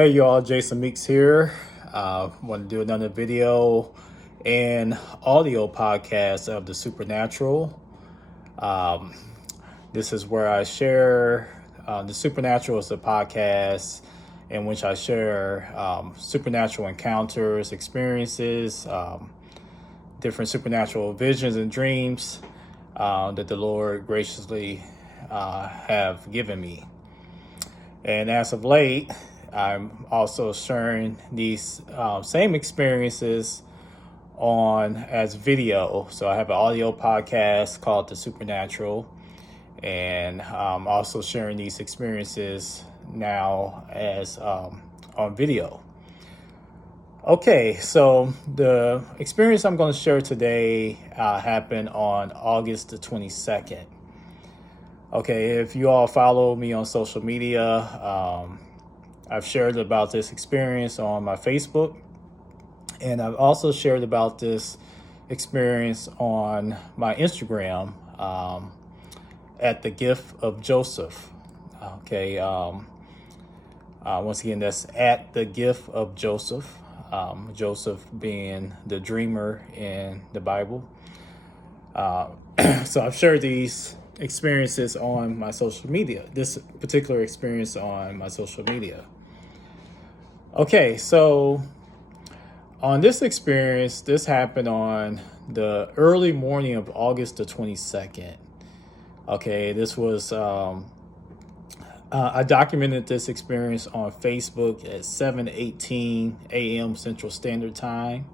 Hey y'all, Jason Meeks here. Want to do another video and audio podcast of the supernatural. Um, this is where I share the supernatural is a podcast in which I share supernatural encounters, experiences, different supernatural visions and dreams that the Lord graciously have given me. And as of late, I'm also sharing these same experiences on as video. So I have an audio podcast called The Supernatural, and I'm also sharing these experiences now as on video. Okay, so the experience I'm going to share today happened on August the 22nd. Okay, if you all follow me on social media, I've shared about this experience on my Facebook, and I've also shared about this experience on my Instagram at the Gift of Joseph. Okay, once again, that's at the Gift of Joseph. Joseph being the dreamer in the Bible. So I've shared these experiences on my social media, this particular experience on my social media. Okay, so on this experience, this happened on the early morning of August the 22nd. Okay, this was, I documented this experience on Facebook at 7:18 a.m. Central Standard Time.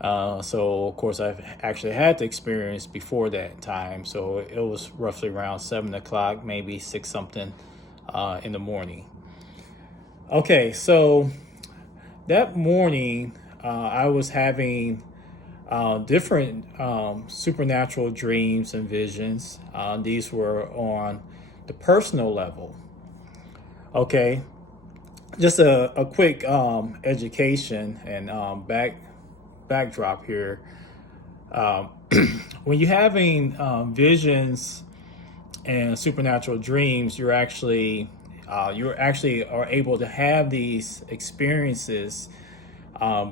So, of course, I've actually had the experience before that time. So it was roughly around 7 o'clock, maybe 6 something in the morning. Okay, so that morning, I was having different supernatural dreams and visions. These were on the personal level. Okay, just a quick education and backdrop here. When you're having visions and supernatural dreams, you're actually are able to have these experiences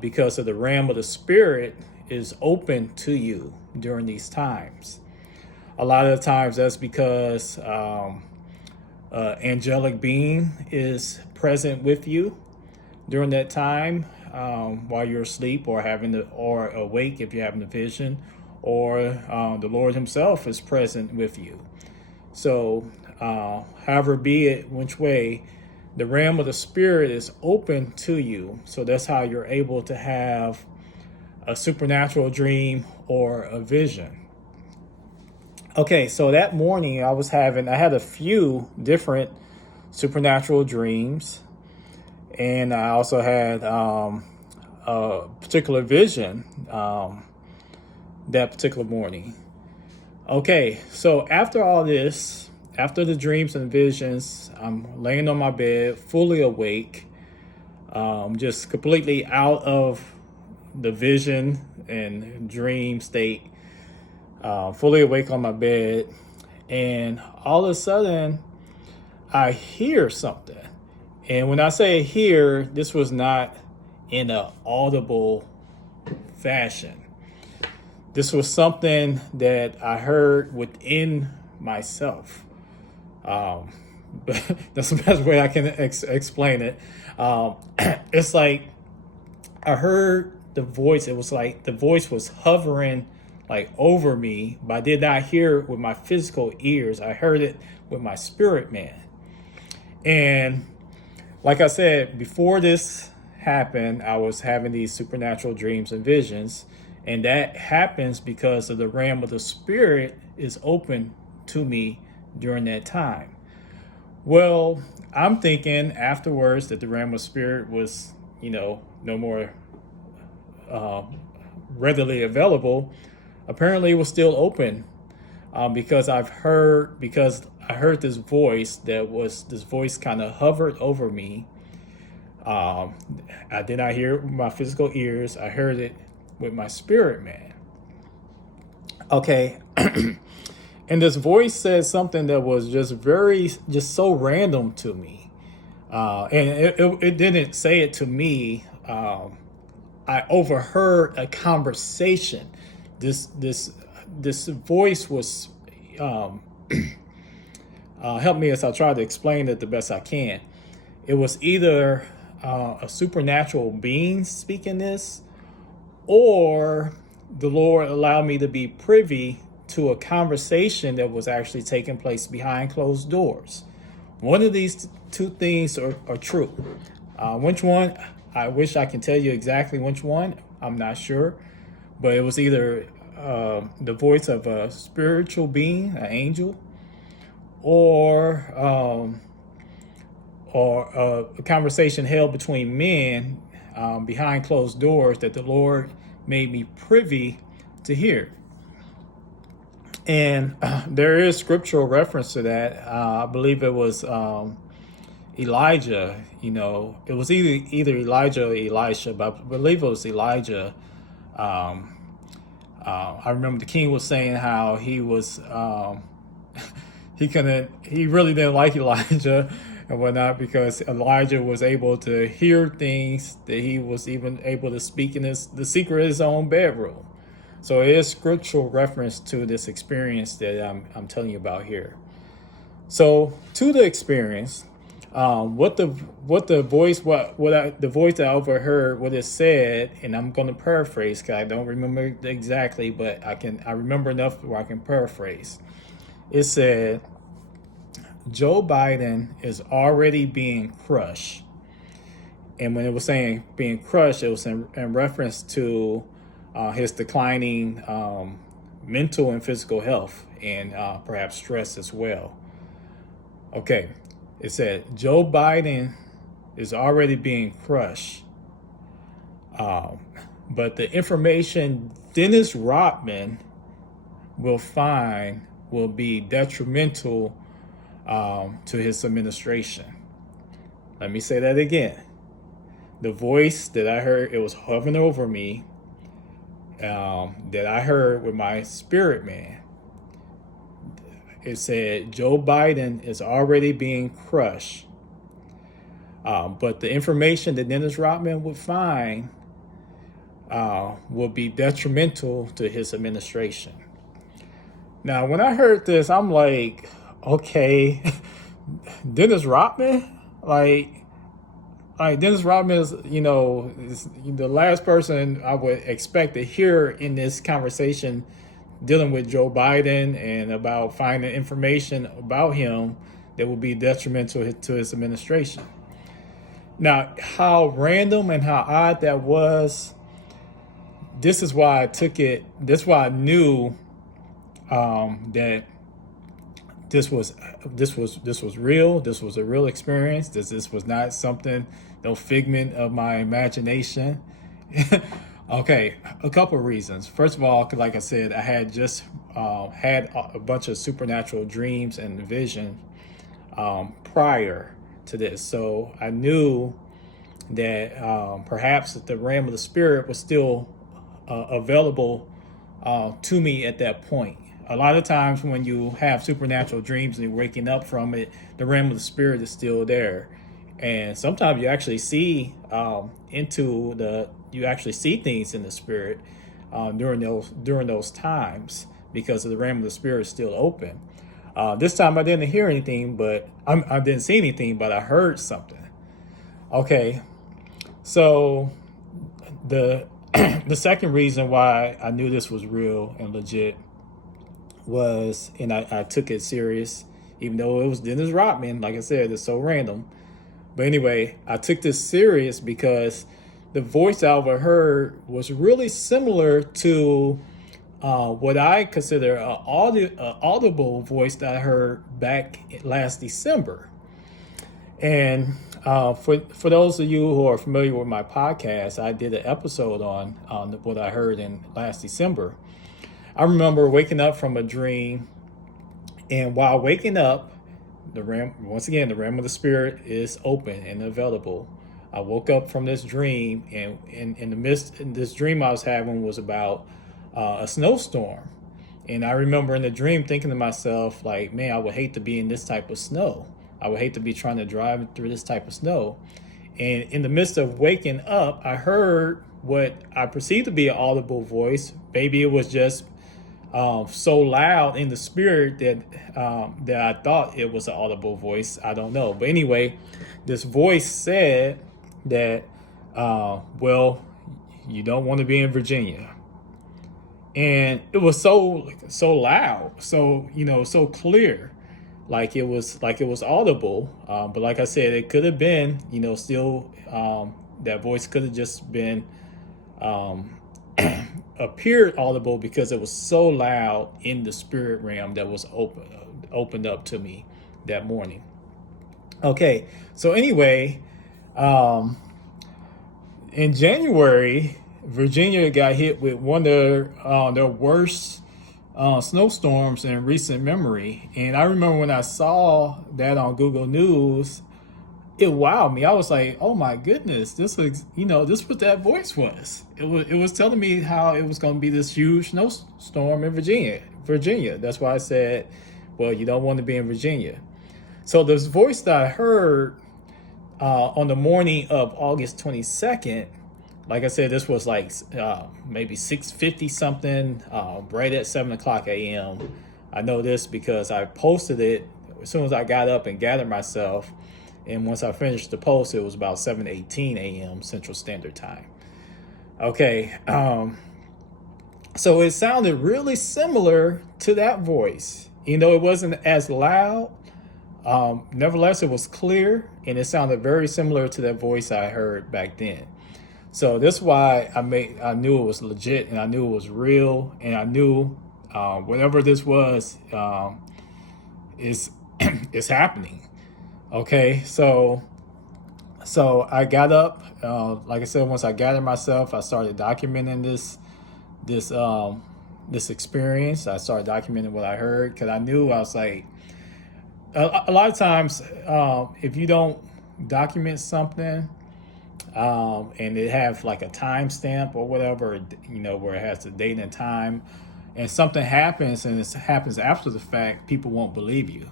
because of the realm of the spirit is open to you during these times. A lot of the times that's because angelic being is present with you during that time while you're asleep or or awake if you're having a vision, or the Lord himself is present with you. So however be it which way, the realm of the spirit is open to you. So that's how you're able to have a supernatural dream or a vision. Okay, so that morning I had a few different supernatural dreams, and I also had a particular vision that particular morning. Okay, so after all this, after the dreams and visions, I'm laying on my bed, fully awake, just completely out of the vision and dream state, fully awake on my bed, and all of a sudden, I hear something. And when I say hear, this was not in an audible fashion. This was something that I heard within myself. But that's the best way I can explain it. It's like I heard the voice. It was like the voice was hovering like over me, but I did not hear it with my physical ears. I heard it with my spirit man. And like I said, before this happened, I was having these supernatural dreams and visions. And that happens because of the realm of the spirit is open to me during that time. Well, I'm thinking afterwards that the realm of spirit was, no more readily available. Apparently it was still open because I heard this voice kind of hovered over me. I did not hear it with my physical ears. I heard it with my spirit man. Okay. And this voice said something that was just so random to me. And it didn't say it to me. I overheard a conversation. This voice was help me as I try to explain it the best I can. It was either a supernatural being speaking this, or the Lord allowed me to be privy to a conversation that was actually taking place behind closed doors. One of these two things are true. Which one? I wish I can tell you exactly which one. I'm not sure. But it was either the voice of a spiritual being, an angel, or a conversation held between men behind closed doors that the Lord made me privy to hear. And there is scriptural reference to that. I believe it was Elijah. It was either Elijah or Elisha, but I believe it was Elijah. I remember the king was saying how he was he really didn't like Elijah and whatnot, because Elijah was able to hear things that he was even able to speak in the secret of his own bedroom. So it is scriptural reference to this experience that I'm telling you about here. So to the experience, the voice that I overheard, what it said, and I'm going to paraphrase because I don't remember exactly, but I remember enough where I can paraphrase. It said, Joe Biden is already being crushed. And when it was saying being crushed, it was in reference to his declining mental and physical health, and perhaps stress as well. Okay, it said Joe Biden is already being crushed. But the information Dennis Rodman will find will be detrimental to his administration. Let me say that again. The voice that I heard, it was hovering over me, that I heard with my spirit man. It said Joe Biden is already being crushed. But the information that Dennis Rodman would find will be detrimental to his administration. Now, when I heard this, I'm like, okay, Dennis Rodman? Like Dennis Rodman is, is the last person I would expect to hear in this conversation dealing with Joe Biden and about finding information about him that would be detrimental to his administration. Now, how random and how odd that was, this is why I took it, this is why I knew that this was real. This was a real experience. This was not something, no figment of my imagination. Okay, a couple of reasons. First of all, like I said, I had just had a bunch of supernatural dreams and vision prior to this, so I knew that perhaps the realm of the spirit was still available to me at that point. A lot of times when you have supernatural dreams and you're waking up from it, the realm of the spirit is still there. And sometimes you actually see you actually see things in the spirit during those times, because the realm of the spirit is still open. This time I didn't hear anything, but I didn't see anything, but I heard something. Okay, so the the second reason why I knew this was real and legit was, and I took it serious, even though it was Dennis Rodman. Like I said, it's so random. But anyway, I took this serious because the voice I overheard was really similar to what I consider an audible voice that I heard back last December. And for those of you who are familiar with my podcast, I did an episode on what I heard in last December. I remember waking up from a dream, and while waking up, the realm of the spirit is open and available. I woke up from this dream, and in this dream I was having was about a snowstorm. And I remember in the dream thinking to myself, like, man, I would hate to be in this type of snow. I would hate to be trying to drive through this type of snow. And in the midst of waking up, I heard what I perceived to be an audible voice. Maybe it was just so loud in the spirit that I thought it was an audible voice. I don't know. But anyway, this voice said that, well, you don't want to be in Virginia. And it was so loud, so so clear, like it was audible. But like I said, it could have been still that voice could have just been appeared audible because it was so loud in the spirit realm that was opened up to me that morning. Okay, so anyway, in January, Virginia got hit with one of their worst snowstorms in recent memory. And I remember when I saw that on Google News, it wowed me. I was like, oh my goodness, this was, this what that voice was. It was telling me how it was going to be this huge snowstorm in Virginia. That's why I said, well, you don't want to be in Virginia. So this voice that I heard on the morning of August 22nd, like I said, this was like maybe 6:50 something, right at 7 o'clock a.m. I know this because I posted it as soon as I got up and gathered myself. And once I finished the post, it was about 7:18 a.m. Central Standard Time. Okay, so it sounded really similar to that voice. It wasn't as loud. Nevertheless, it was clear, and it sounded very similar to that voice I heard back then. So that's why I knew it was legit, and I knew it was real, and I knew whatever this was is is happening. Okay, so I got up. Like I said, once I gathered myself, I started documenting this experience. I started documenting what I heard because I knew I was like, a lot of times, if you don't document something, and it have like a timestamp or whatever, where it has the date and time, and something happens and it happens after the fact, people won't believe you.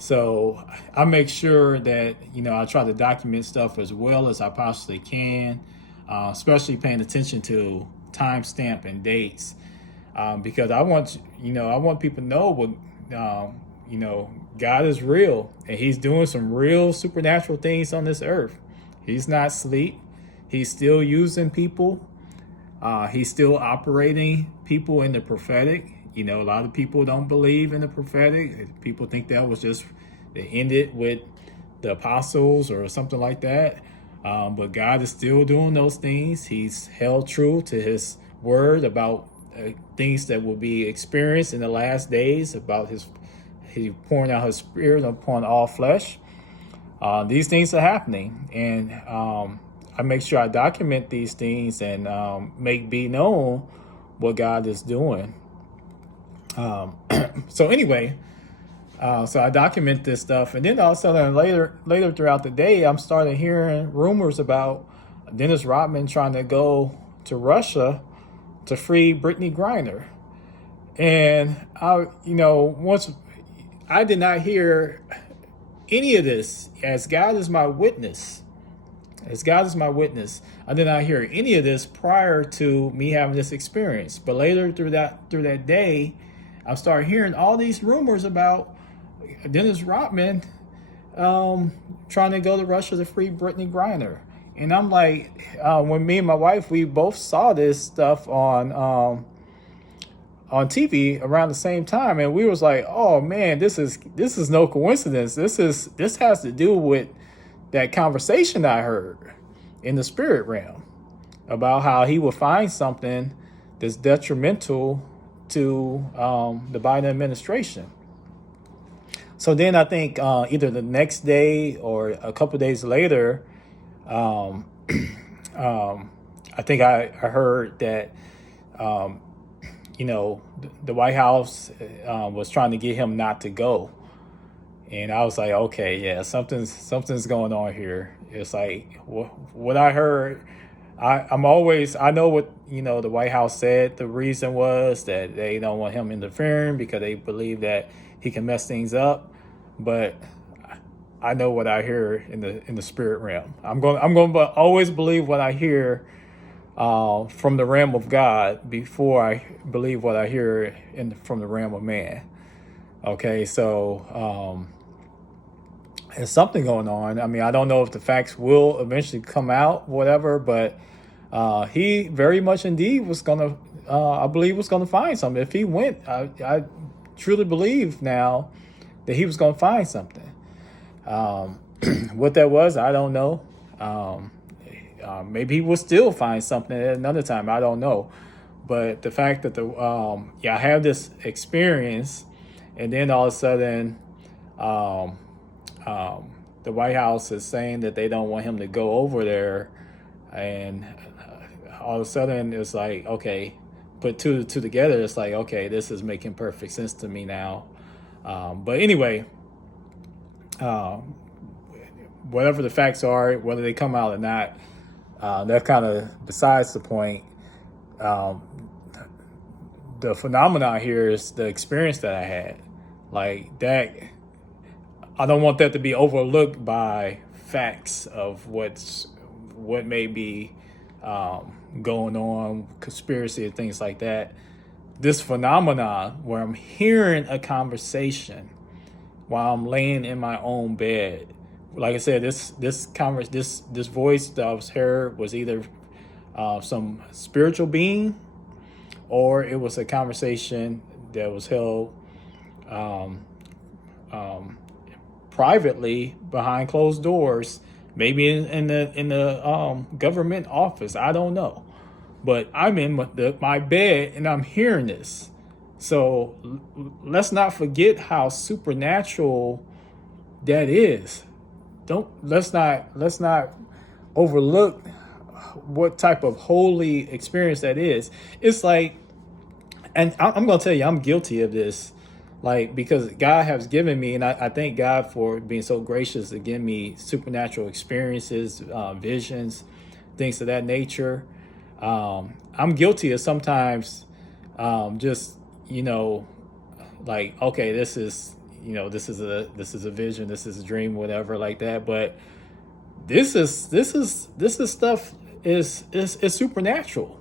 So I make sure that, I try to document stuff as well as I possibly can, especially paying attention to timestamp and dates, because I want people to know what, God is real, and he's doing some real supernatural things on this earth. He's not asleep. He's still using people. He's still operating people in the prophetic. A lot of people don't believe in the prophetic. People think that was just, it ended with the apostles or something like that. But God is still doing those things. He's held true to his word about things that will be experienced in the last days, about he pouring out his spirit upon all flesh. These things are happening, and I make sure I document these things and make be known what God is doing. So anyway, so I document this stuff, and then all of a sudden later throughout the day, I'm starting hearing rumors about Dennis Rodman trying to go to Russia to free Brittany Griner. And once I did not hear any of this, as God is my witness, I did not hear any of this prior to me having this experience. But later through that day, I started hearing all these rumors about Dennis Rodman trying to go to Russia to free Brittany Griner. And I'm like, when me and my wife, we both saw this stuff on TV around the same time, and we was like, oh man, this is no coincidence. This has to do with that conversation I heard in the spirit realm about how he would find something that's detrimental to the Biden administration. So then I think either the next day or a couple of days later, I think I heard that the White House was trying to get him not to go. And I was like, okay, yeah, something's going on here. It's like what I heard. I know what the White House said. The reason was that they don't want him interfering because they believe that he can mess things up. But I know what I hear in the spirit realm. I'm going to always believe what I hear from the realm of God before I believe what I hear from the realm of man. Okay, so there's something going on. I mean, I don't know if the facts will eventually come out, whatever, but he very much indeed was gonna, I believe, was gonna find something. If he went, I truly believe now that he was gonna find something. What that was, I don't know. Maybe he will still find something at another time. I don't know. But the fact that I have this experience, and then all of a sudden, the White House is saying that they don't want him to go over there, and all of a sudden it's like, okay, put two together. It's like, okay, this is making perfect sense to me now. But anyway, whatever the facts are, whether they come out or not, that's kind of besides the point. The phenomenon here is the experience that I had. Like that, I don't want that to be overlooked by facts of what may be going on, conspiracy and things like that. This phenomenon where I'm hearing a conversation while I'm laying in my own bed. Like I said, this voice that I was heard was either some spiritual being, or it was a conversation that was held privately behind closed doors, maybe in the government office. I don't know, but I'm in my bed and I'm hearing this. So let's not forget how supernatural that is. Let's not overlook what type of holy experience that is. It's like, and I'm going to tell you, I'm guilty of this, like, because God has given me, and I thank God for being so gracious to give me supernatural experiences, visions, things of that nature. I'm guilty of sometimes just, like, okay, this is a vision, this is a dream, whatever, like that. But this stuff is supernatural.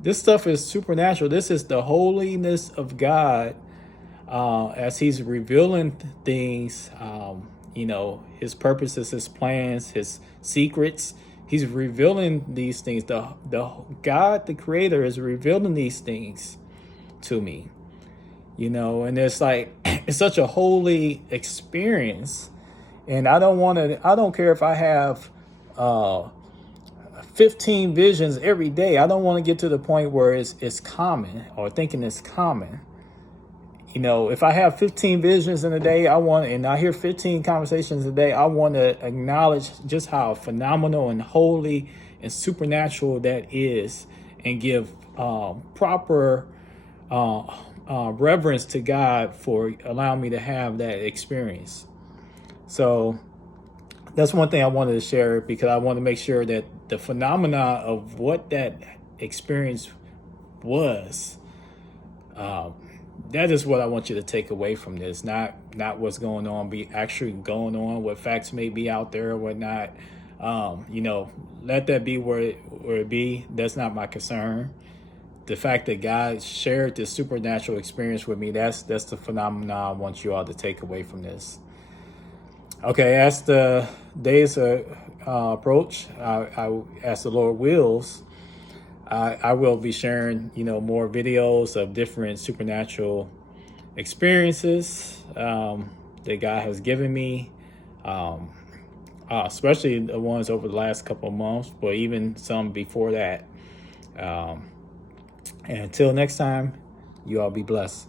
This stuff is supernatural. This is the holiness of God, as He's revealing things. His purposes, His plans, His secrets. He's revealing these things. The God, the Creator, is revealing these things to me. And it's like, it's such a holy experience. And I don't care if I have 15 visions every day. I don't want to get to the point where it's common, or thinking it's common. If I have 15 visions in a day, and I hear 15 conversations a day, I want to acknowledge just how phenomenal and holy and supernatural that is, and give proper reverence to God for allowing me to have that experience. So that's one thing I wanted to share, because I want to make sure that the phenomena of what that experience was, that is what I want you to take away from this. Not what's going on, be actually going on, what facts may be out there or whatnot. Let that be where it be. That's not my concern. The fact that God shared this supernatural experience with me, that's the phenomenon I want you all to take away from this. Okay, as the days approach, as the Lord wills, I will be sharing, more videos of different supernatural experiences that God has given me, especially the ones over the last couple of months, but even some before that. And until next time, you all be blessed.